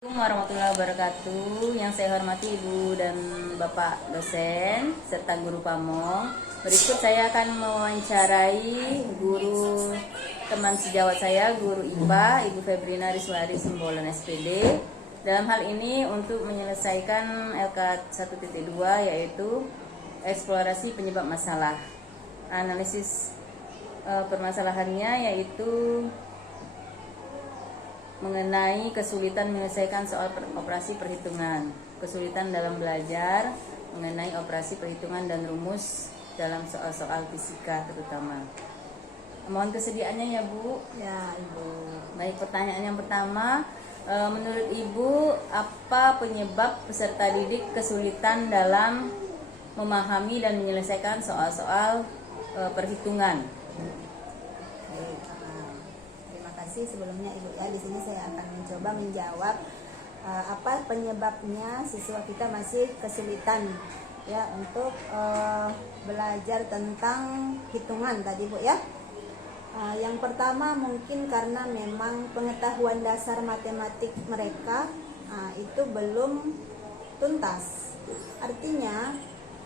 Assalamualaikum warahmatullahi wabarakatuh. Yang saya hormati Ibu dan Bapak dosen serta guru pamong. Berikut saya akan mewawancarai guru teman sejawat saya, guru IPA, Ibu Febrina Riswari Simbolon SPD. Dalam hal ini untuk menyelesaikan LK 1.2 yaitu eksplorasi penyebab masalah. Analisis permasalahannya yaitu mengenai kesulitan menyelesaikan soal operasi perhitungan, kesulitan dalam belajar mengenai operasi perhitungan dan rumus dalam soal-soal fisika terutama. Mohon kesediaannya ya Bu. Ya Ibu. Baik, pertanyaan yang pertama, menurut Ibu apa penyebab peserta didik kesulitan dalam memahami dan menyelesaikan soal-soal perhitungan? Terima kasih sebelumnya Ibu ya. Di sini saya akan mencoba menjawab apa penyebabnya siswa kita masih kesulitan ya untuk belajar tentang hitungan tadi Bu ya. Yang pertama mungkin karena memang pengetahuan dasar matematik mereka itu belum tuntas. Artinya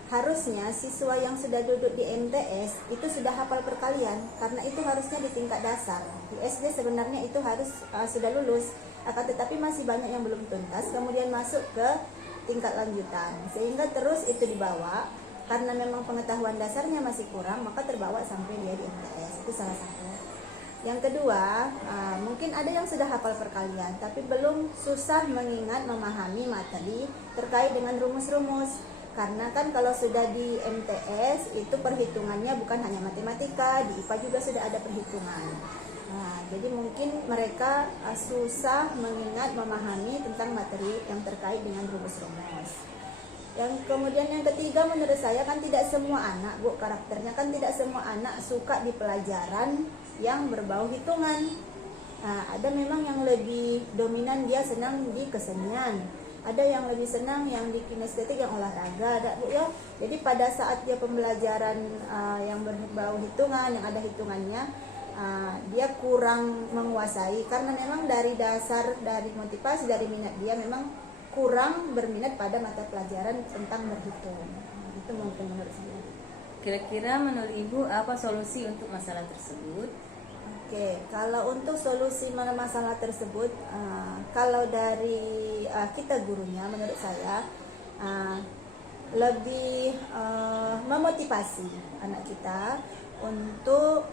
harusnya siswa yang sudah duduk di MTS itu sudah hafal perkalian, karena itu harusnya di tingkat dasar. Di SD sebenarnya itu harus sudah lulus, akan tetapi masih banyak yang belum tuntas, kemudian masuk ke tingkat lanjutan, sehingga terus itu dibawa. Karena memang pengetahuan dasarnya masih kurang, maka terbawa sampai dia di MTS. Itu salah satu. Yang kedua, mungkin ada yang sudah hafal perkalian, tapi belum, susah mengingat, memahami materi terkait dengan rumus-rumus. Karena kan kalau sudah di MTS itu perhitungannya bukan hanya matematika, di IPA juga sudah ada perhitungan. Jadi mungkin mereka susah mengingat, memahami tentang materi yang terkait dengan rumus-rumus. Kemudian yang ketiga, menurut saya kan tidak semua anak Bu, karakternya kan tidak semua anak suka di pelajaran yang berbau hitungan. Ada memang yang lebih dominan dia senang di kesenian, ada yang lebih senang yang di kinestetik, yang olahraga, ada Bu ya. Jadi pada saat dia pembelajaran yang berbau hitungan, yang ada hitungannya, dia kurang menguasai karena memang dari dasar, dari motivasi, dari minat dia memang kurang berminat pada mata pelajaran tentang berhitung. Itu mungkin menurut saya. Kira-kira menurut Ibu apa solusi untuk masalah tersebut? Oke, kalau untuk solusi masalah tersebut, kalau dari kita gurunya, menurut saya lebih memotivasi anak kita untuk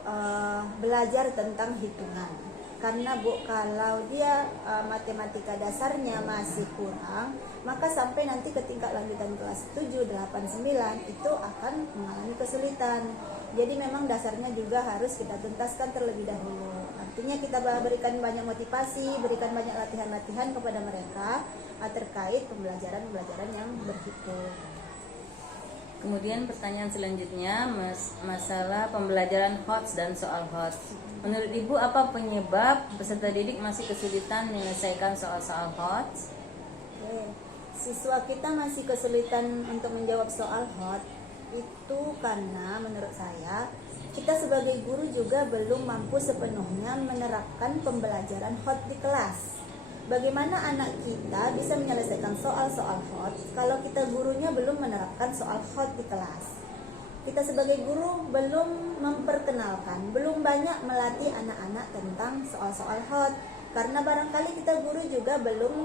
belajar tentang hitungan. Karena Bu, kalau dia matematika dasarnya masih kurang, maka sampai nanti ke tingkat lanjutan kelas 7, 8, 9 itu akan mengalami kesulitan. Jadi memang dasarnya juga harus kita tuntaskan terlebih dahulu. Artinya kita berikan banyak motivasi, berikan banyak latihan-latihan kepada mereka terkait pembelajaran yang berhitung. Kemudian pertanyaan selanjutnya, masalah pembelajaran HOTS dan soal HOTS. Menurut Ibu apa penyebab peserta didik masih kesulitan menyelesaikan soal-soal HOTS? Siswa kita masih kesulitan untuk menjawab soal HOTS itu karena menurut saya kita sebagai guru juga belum mampu sepenuhnya menerapkan pembelajaran HOTS di kelas. Bagaimana anak kita bisa menyelesaikan soal-soal HOTS kalau kita gurunya belum menerapkan soal HOTS di kelas? Kita sebagai guru belum memperkenalkan, belum banyak melatih anak-anak tentang soal-soal HOTS. Karena barangkali kita guru juga belum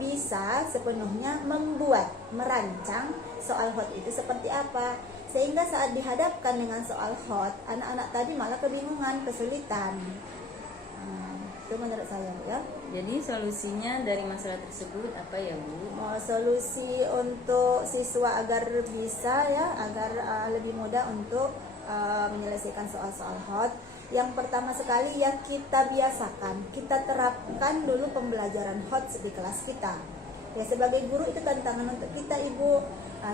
bisa sepenuhnya membuat, merancang soal HOTS itu seperti apa. Sehingga saat dihadapkan dengan soal HOTS, anak-anak tadi malah kebingungan, kesulitan. Itu menurut saya Bu ya. Jadi solusinya dari masalah tersebut apa ya Bu? Solusi untuk siswa agar bisa ya, agar lebih mudah untuk menyelesaikan soal-soal HOTS. Yang pertama sekali ya, kita biasakan, kita terapkan dulu pembelajaran HOTS di kelas kita. Ya, sebagai guru itu tantangan untuk kita Ibu.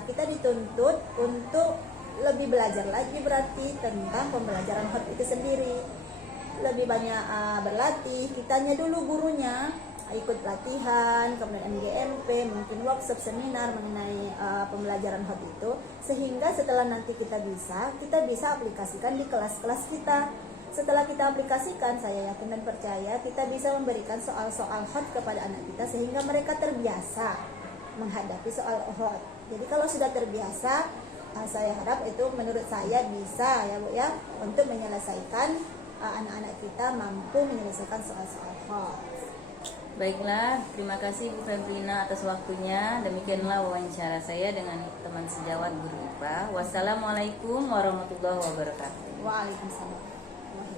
Kita dituntut untuk lebih belajar lagi berarti tentang pembelajaran HOTS itu sendiri. Lebih banyak berlatih, kitanya dulu gurunya ikut pelatihan, kemudian MGMP, mungkin workshop, seminar mengenai pembelajaran HOTS itu, sehingga setelah nanti kita bisa aplikasikan di kelas-kelas kita. setelah kita aplikasikan, saya yakin dan percaya kita bisa memberikan soal-soal hot kepada anak kita sehingga mereka terbiasa menghadapi soal hot. Jadi kalau sudah terbiasa, saya harap itu menurut saya bisa ya Bu ya untuk menyelesaikan anak-anak kita mampu menyelesaikan soal-soal hot. Baiklah, terima kasih Bu Febrina atas waktunya. Demikianlah wawancara saya dengan teman sejawat guru IPA. Wassalamualaikum warahmatullahi wabarakatuh. Waalaikumsalam.